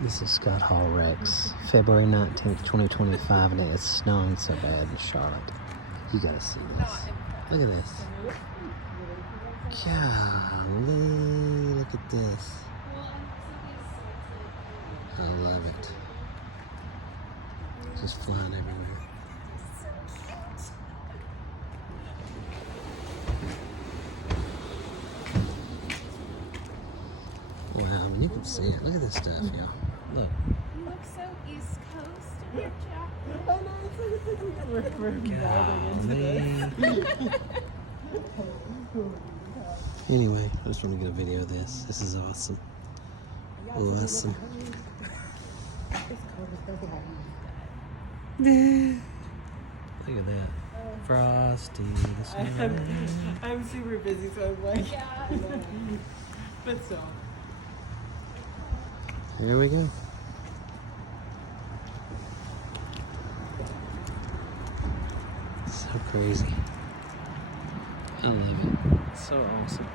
This is Scott Hall Rex, February 19th, 2025, and it's snowing so bad in Charlotte. You gotta see this. Look at this. Golly, look at this. I love it. Just flying everywhere. Wow, I mean, you can see it. Look at this stuff, y'all. Look. You look so East Coast in your jacket. I know, it's like we're diving into this. Anyway, I just want to get a video of this. This is awesome. Awesome. Look at that. Frosty the Snowman. I'm super busy, so I'm like, Yeah. but so. Here we go. So crazy. I love it. It's so awesome.